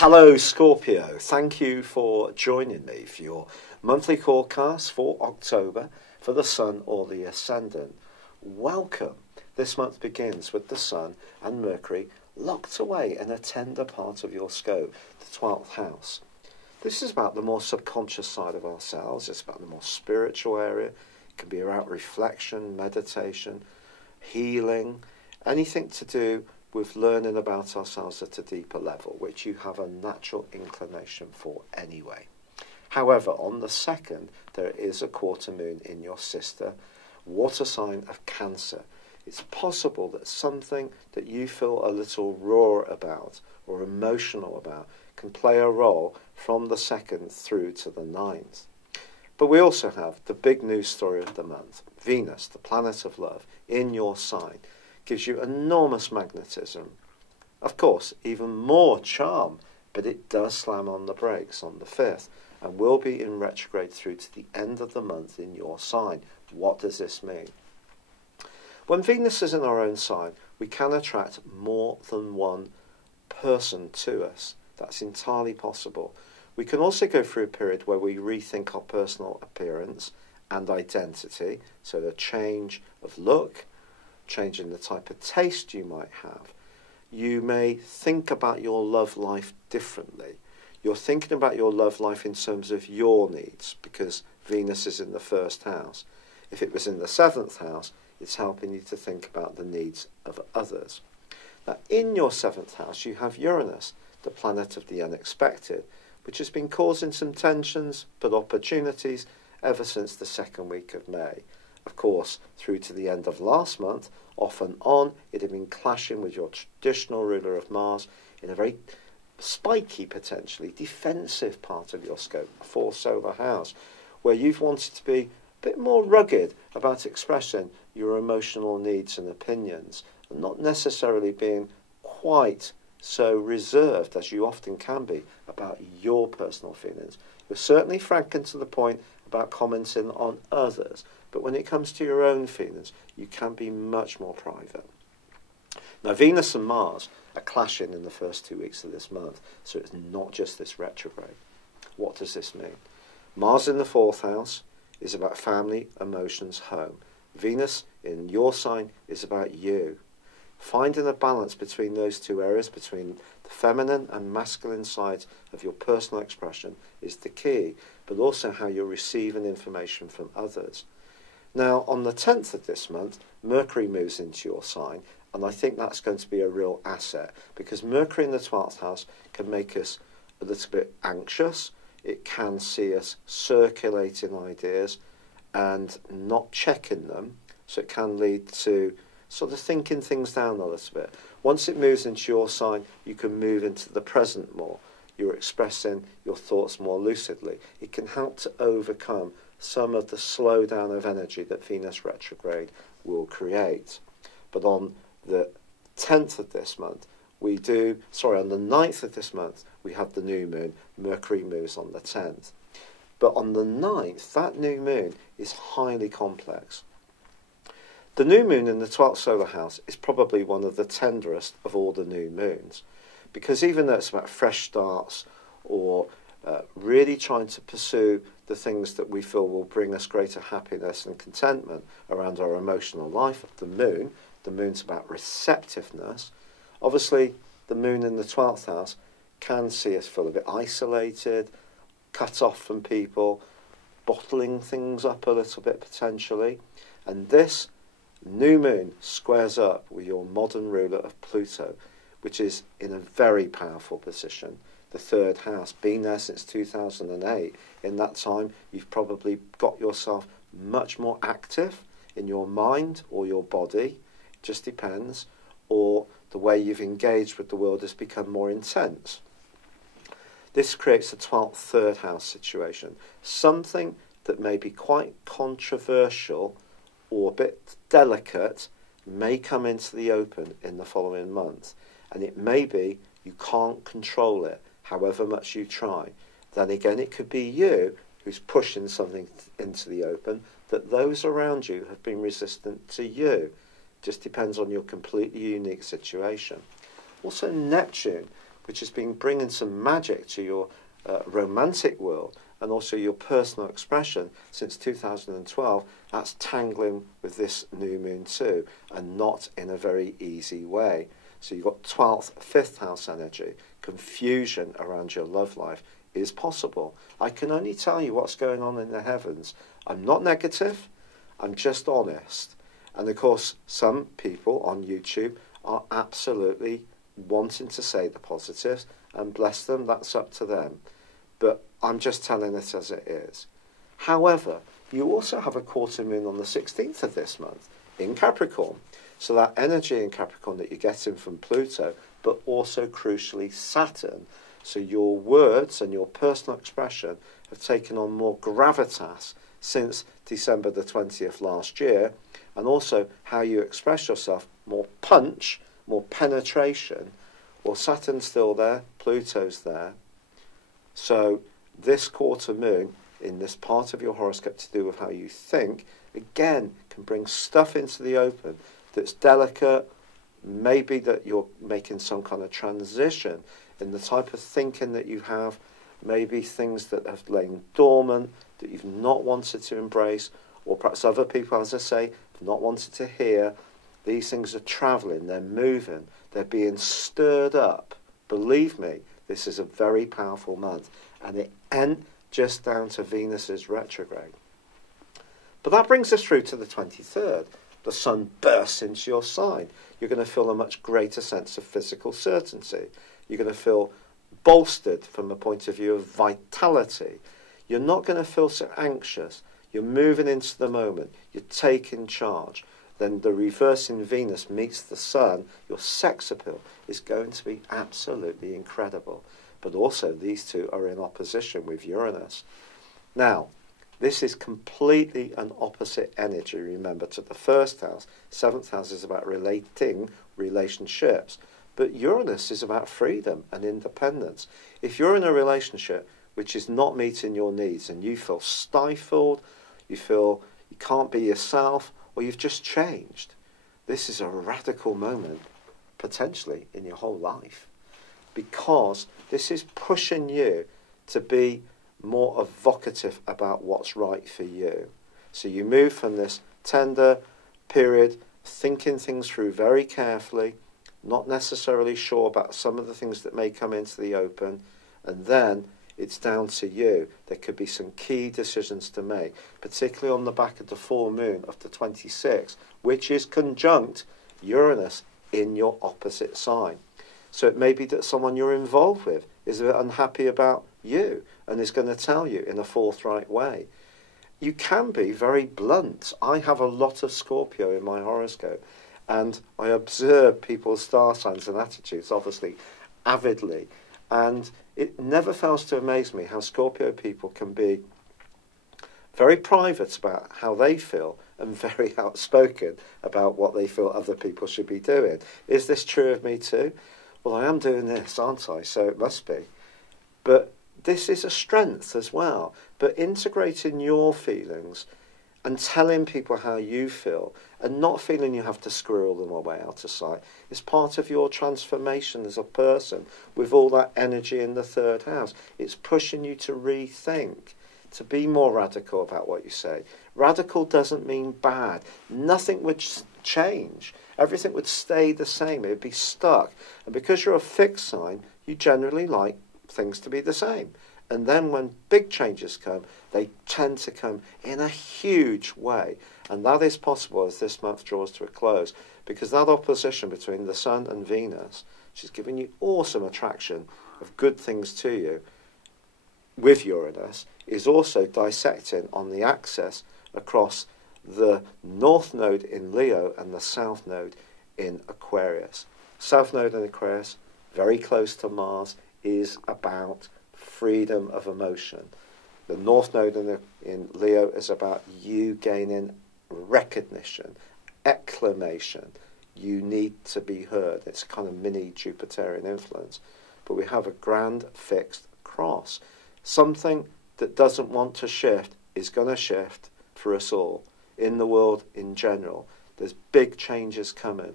Hello Scorpio, thank you for joining me for your monthly forecast for October for the Sun or the Ascendant. Welcome. This month begins with the Sun and Mercury locked away in a tender part of your scope, the 12th house. This is about the more subconscious side of ourselves, it's about the more spiritual area. It can be about reflection, meditation, healing, anything to do with learning about ourselves at a deeper level, which you have a natural inclination for anyway. However, on the 2nd, there is a quarter moon in your sister water sign of Cancer. It's possible that something that you feel a little raw about or emotional about can play a role from the 2nd through to the 9th. But we also have the big news story of the month. Venus, the planet of love, in your sign, gives you enormous magnetism. Of course, even more charm, but it does slam on the brakes on the 5th and will be in retrograde through to the end of the month in your sign. What does this mean? When Venus is in our own sign, we can attract more than one person to us. That's entirely possible. We can also go through a period where we rethink our personal appearance and identity, so the change of look, changing the type of taste you might have. You may think about your love life differently. You're thinking about your love life in terms of your needs because Venus is in the 1st house. If it was in the 7th house, it's helping you to think about the needs of others. Now, in your 7th house, you have Uranus, the planet of the unexpected, which has been causing some tensions but opportunities ever since the 2nd week of May. Of course, through to the end of last month, off and on, it had been clashing with your traditional ruler of Mars in a very spiky, potentially defensive part of your scope, a 4th solar house, where you've wanted to be a bit more rugged about expressing your emotional needs and opinions, and not necessarily being quite so reserved as you often can be about your personal feelings. You're certainly frank and to the point about commenting on others, but when it comes to your own feelings, you can be much more private. Now, Venus and Mars are clashing in the first 2 weeks of this month, so it's not just this retrograde. What does this mean? Mars in the 4th house is about family, emotions, home. Venus in your sign is about you. Finding a balance between those two areas, between the feminine and masculine sides of your personal expression, is the key, but also how you're receiving information from others. Now, on the 10th of this month, Mercury moves into your sign, and I think that's going to be a real asset, because Mercury in the 12th house can make us a little bit anxious. It can see us circulating ideas and not checking them, so it can lead to sort of thinking things down a little bit. Once it moves into your sign, you can move into the present more. You're expressing your thoughts more lucidly. It can help to overcome some of the slowdown of energy that Venus retrograde will create. But on the 10th of this month, on the 9th of this month, we have the new moon. Mercury moves on the 10th. But on the 9th, that new moon is highly complex. The new moon in the 12th solar house is probably one of the tenderest of all the new moons, because even though it's about fresh starts or really trying to pursue the things that we feel will bring us greater happiness and contentment around our emotional life, the moon's about receptiveness. Obviously, the moon in the 12th house can see us feel a bit isolated, cut off from people, bottling things up a little bit potentially, and this new moon squares up with your modern ruler of Pluto, which is in a very powerful position, the 3rd house, been there since 2008. In that time, you've probably got yourself much more active in your mind or your body, it just depends, or the way you've engaged with the world has become more intense. This creates a 12th 3rd house situation, something that may be quite controversial or a bit delicate may come into the open in the following month, and it may be you can't control it however much you try. Then again, it could be you who's pushing something into the open that those around you have been resistant to you. Just depends on your completely unique situation. Also, Neptune which has been bringing some magic to your romantic world and also your personal expression since 2012, that's tangling with this new moon too, and not in a very easy way. So you've got 12th, 5th house energy. Confusion around your love life is possible. I can only tell you what's going on in the heavens. I'm not negative, I'm just honest. And of course, some people on YouTube are absolutely wanting to say the positives, and bless them, that's up to them. But I'm just telling it as it is. However, you also have a quarter moon on the 16th of this month in Capricorn. So that energy in Capricorn that you're getting from Pluto, but also crucially Saturn. So your words and your personal expression have taken on more gravitas since December the 20th last year, and also how you express yourself, more punch, more penetration. Well, Saturn's still there, Pluto's there. So this quarter moon in this part of your horoscope to do with how you think, again, can bring stuff into the open that's delicate, maybe that you're making some kind of transition in the type of thinking that you have, maybe things that have lain dormant, that you've not wanted to embrace, or perhaps other people, as I say, have not wanted to hear. These things are travelling, they're moving, they're being stirred up. Believe me, this is a very powerful month, and it ain't just down to Venus's retrograde. But that brings us through to the 23rd. The sun bursts into your sign. You're going to feel a much greater sense of physical certainty. You're going to feel bolstered from a point of view of vitality. You're not going to feel so anxious. You're moving into the moment. You're taking charge. Then the reversing Venus meets the sun. Your sex appeal is going to be absolutely incredible. But also these two are in opposition with Uranus. Now, this is completely an opposite energy, remember, to the first house. 7th house is about relating relationships. But Uranus is about freedom and independence. If you're in a relationship which is not meeting your needs and you feel stifled, you feel you can't be yourself, or you've just changed, this is a radical moment, potentially, in your whole life. Because this is pushing you to be more evocative about what's right for you. So you move from this tender period, thinking things through very carefully, not necessarily sure about some of the things that may come into the open, and then it's down to you. There could be some key decisions to make, particularly on the back of the full moon of the 26th, which is conjunct Uranus in your opposite sign. So it may be that someone you're involved with is a bit unhappy about you and is going to tell you in a forthright way. You can be very blunt. I have a lot of Scorpio in my horoscope, and I observe people's star signs and attitudes, obviously, avidly. And it never fails to amaze me how Scorpio people can be very private about how they feel and very outspoken about what they feel other people should be doing. Is this true of me too? Well, I am doing this, aren't I? So it must be. But this is a strength as well. But integrating your feelings and telling people how you feel and not feeling you have to squirrel them away out of sight is part of your transformation as a person with all that energy in the 3rd house. It's pushing you to rethink, to be more radical about what you say. Radical doesn't mean bad. Nothing would change. Everything would stay the same. It would be stuck. And because you're a fixed sign, you generally like things to be the same. And then when big changes come, they tend to come in a huge way. And that is possible as this month draws to a close, because that opposition between the Sun and Venus, which is giving you awesome attraction of good things to you, with Uranus, is also dissecting on the axis across the North Node in Leo and the South Node in Aquarius. South Node in Aquarius, very close to Mars, is about freedom of emotion. The North Node in Leo is about you gaining recognition, acclamation. You need to be heard. It's a kind of mini Jupiterian influence. But we have a grand fixed cross. Something that doesn't want to shift is going to shift for us all, in the world in general. There's big changes coming.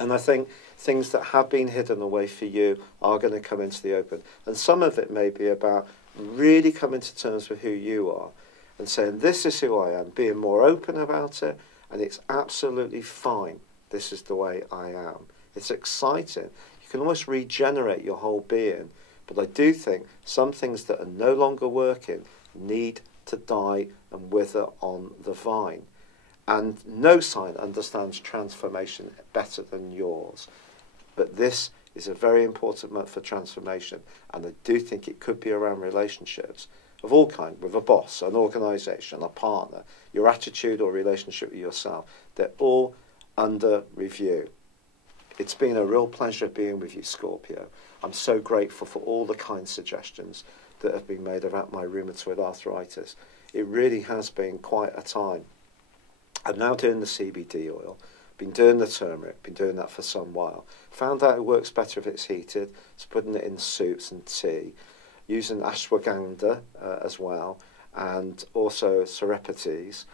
And I think things that have been hidden away for you are going to come into the open. And some of it may be about really coming to terms with who you are and saying, this is who I am, being more open about it, and it's absolutely fine. This is the way I am. It's exciting. You can almost regenerate your whole being. But I do think some things that are no longer working need to die and wither on the vine. And no sign understands transformation better than yours. But this is a very important month for transformation. And I do think it could be around relationships of all kinds, with a boss, an organisation, a partner, your attitude or relationship with yourself. They're all under review. It's been a real pleasure being with you, Scorpio. I'm so grateful for all the kind suggestions that have been made about my rheumatoid arthritis. It really has been quite a time. I'm now doing the CBD oil, been doing the turmeric, been doing that for some while. Found out it works better if it's heated, so putting it in soups and tea, using ashwagandha as well, and also serapes,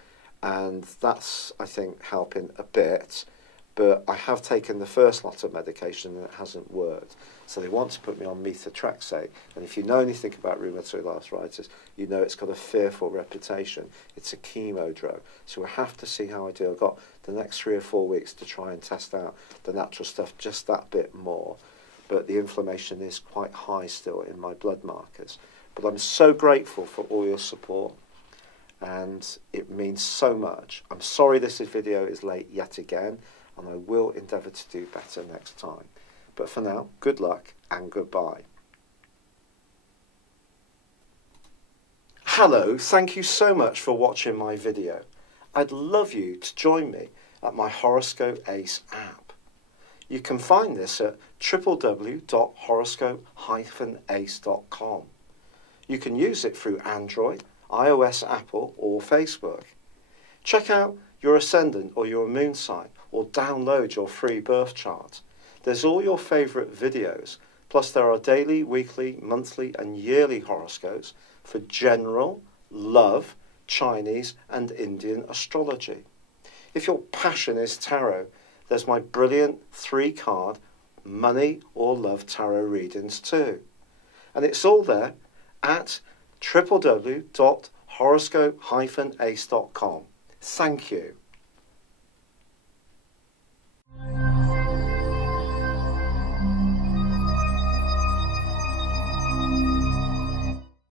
and that's, I think, helping a bit. But I have taken the first lot of medication and it hasn't worked. So they want to put me on methotrexate. And if you know anything about rheumatoid arthritis, you know it's got a fearful reputation. It's a chemo drug. So we have to see how I do. I've got the next 3 or 4 weeks to try and test out the natural stuff just that bit more. But the inflammation is quite high still in my blood markers. But I'm so grateful for all your support. And it means so much. I'm sorry this video is late yet again. And I will endeavour to do better next time. But for now, good luck and goodbye. Hello, thank you so much for watching my video. I'd love you to join me at my Horoscope Ace app. You can find this at www.horoscope-ace.com. You can use it through Android, iOS, Apple or Facebook. Check out your ascendant or your moon sign, or download your free birth chart. There's all your favourite videos, plus there are daily, weekly, monthly and yearly horoscopes for general, love, Chinese and Indian astrology. If your passion is tarot, there's my brilliant 3-card money or love tarot readings too. And it's all there at www.horoscope-ace.com. Thank you.